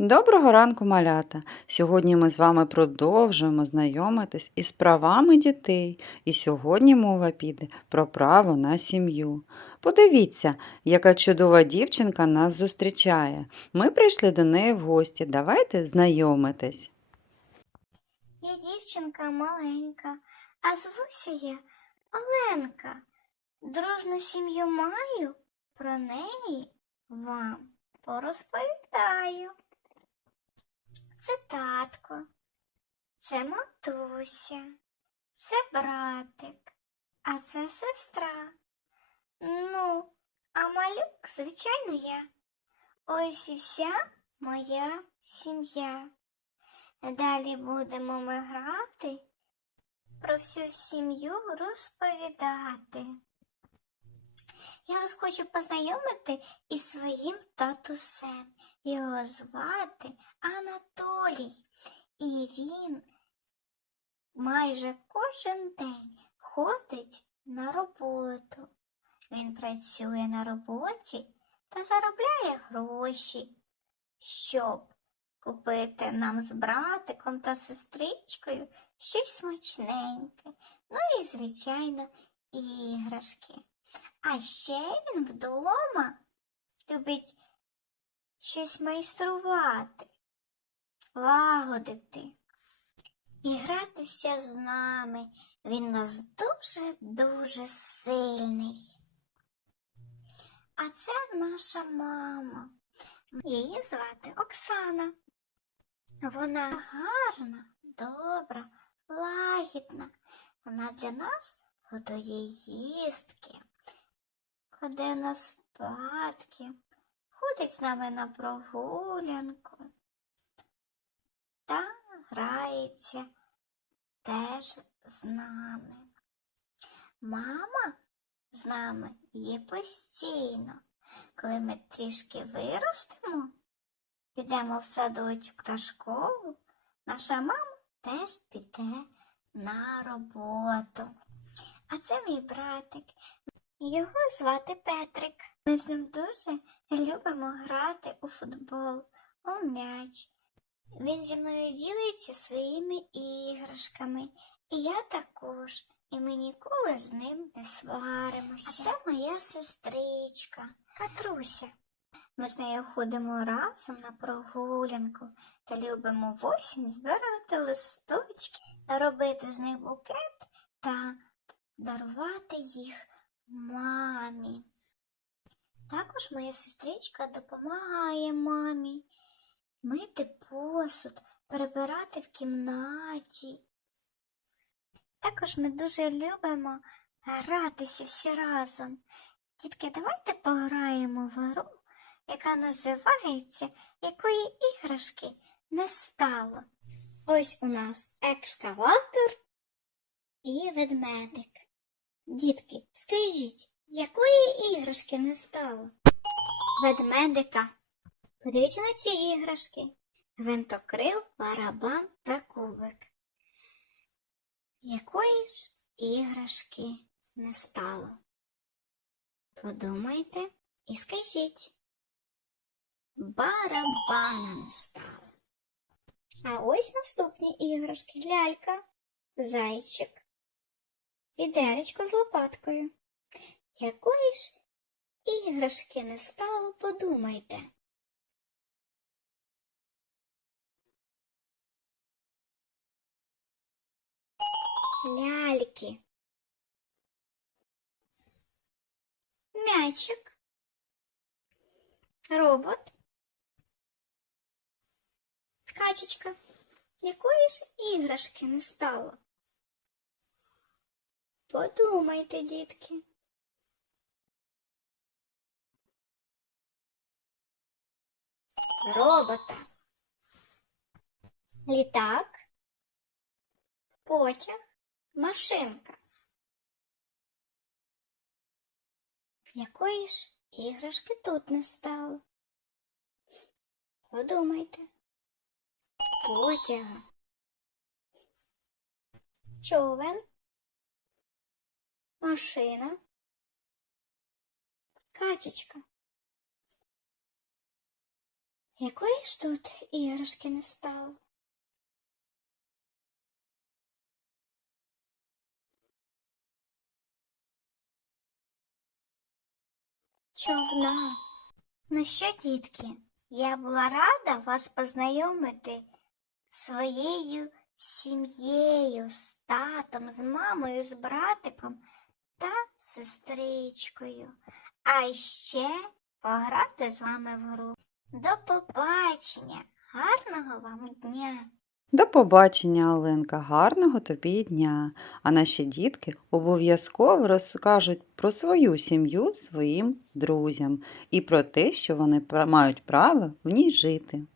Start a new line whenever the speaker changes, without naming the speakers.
Доброго ранку, малята! Сьогодні ми з вами продовжуємо знайомитись із правами дітей. І сьогодні мова піде про право на сім'ю. Подивіться, яка чудова дівчинка нас зустрічає. Ми прийшли до неї в гості. Давайте знайомитись.
Я дівчинка маленька, а звуся я Оленка. Дружну сім'ю маю, про неї вам порозповідаю. Це татко, це матуся, це братик, а це сестра. Ну, а малюк, звичайно, я. Ось і вся моя сім'я. Далі будемо ми грати, про всю сім'ю розповідати. Я вас хочу познайомити із своїм татусем. Його звати Анатолій. І він майже кожен день ходить на роботу. Він працює на роботі та заробляє гроші, щоб купити нам з братиком та сестричкою щось смачненьке, ну і, звичайно, іграшки. А ще він вдома любить щось майструвати, лагодити і гратися з нами. Він нас дуже-дуже сильний. А це наша мама. Її звати Оксана. Вона гарна, добра, лагідна. Вона для нас готує їстки, кладе на спадки, ходить з нами на прогулянку та грається теж з нами. Мама з нами є постійно. Коли ми трішки виростемо, підемо в садочок та школу, наша мама теж піде на роботу. А це мій братик. Його звати Петрик. Ми з ним дуже любимо грати у футбол, у м'яч. Він зі мною ділиться своїми іграшками, і я також. І ми ніколи з ним не сваримося. А це моя сестричка, Катруся. Ми з нею ходимо разом на прогулянку та любимо в осінь збирати листочки, робити з них букет та дарувати їх мамі. Також моя сестричка допомагає мамі мити посуд, прибирати в кімнаті. Також ми дуже любимо гратися всі разом. Дітки, давайте пограємо в гру, яка називається Якої іграшки не стало. Ось у нас екскаватор і ведмедик. Дітки, скажіть, якої іграшки не стало? Ведмедика. Подивіться на ці іграшки. Гвинтокрил, барабан та кубик. Якої ж іграшки не стало? Подумайте і скажіть. Барабана не стало. А ось наступні іграшки. Лялька, зайчик, відеречко з лопаткою. Якої ж іграшки не стало, подумайте. Ляльки. Мячик. Робот. Качечка. Якої ж іграшки не стало? Подумайте, дітки. Робота. Літак. Потяг. Машинка. Якої ж іграшки тут не стало? Подумайте. Потяга. Човен. Машина. Качечка. Якої ж тут іграшки не стало? Човна. Ну що, дітки, я була рада вас познайомити з своєю сім'єю, з татом, з мамою, з братиком та сестричкою. А ще пограти з вами в гру. До побачення! Гарного вам дня!
До побачення, Оленка, гарного тобі дня. А наші дітки обов'язково розкажуть про свою сім'ю своїм друзям і про те, що вони мають право в ній жити.